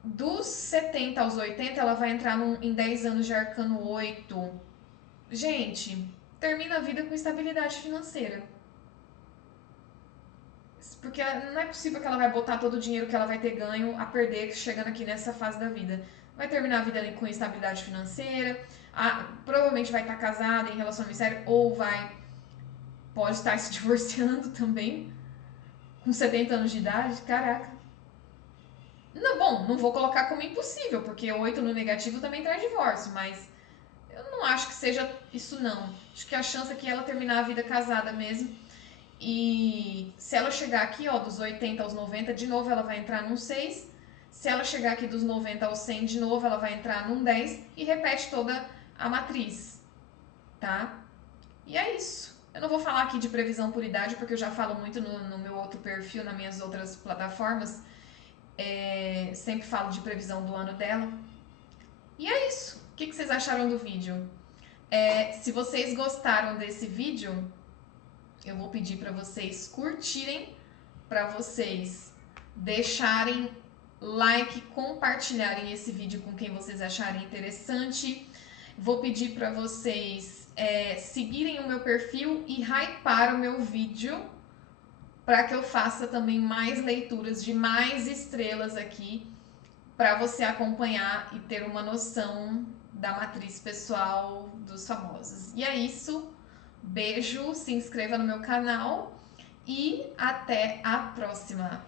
Dos 70 aos 80, ela vai entrar em 10 anos de arcano 8. Gente, termina a vida com estabilidade financeira. Porque não é possível que ela vai botar todo o dinheiro que ela vai ter ganho a perder chegando aqui nessa fase da vida. Vai terminar a vida ali com instabilidade financeira, provavelmente vai estar casada em relacionamento sério, ou pode estar se divorciando também, com 70 anos de idade, caraca. Não vou colocar como impossível, porque 8 no negativo também traz divórcio, mas eu não acho que seja isso não. Acho que a chance é que ela terminar a vida casada mesmo. E se ela chegar aqui, ó, dos 80 aos 90, de novo ela vai entrar num 6. Se ela chegar aqui dos 90 aos 100, de novo ela vai entrar num 10 e repete toda a matriz, tá? E é isso. Eu não vou falar aqui de previsão por idade, porque eu já falo muito no meu outro perfil, nas minhas outras plataformas. Sempre falo de previsão do ano dela. E é isso. O que vocês acharam do vídeo? Se vocês gostaram desse vídeo, eu vou pedir para vocês curtirem, para vocês deixarem like, compartilharem esse vídeo com quem vocês acharem interessante. Vou pedir para vocês seguirem o meu perfil e hypar o meu vídeo para que eu faça também mais leituras de mais estrelas aqui para você acompanhar e ter uma noção da matriz pessoal dos famosos. E é isso. Beijo, se inscreva no meu canal e até a próxima!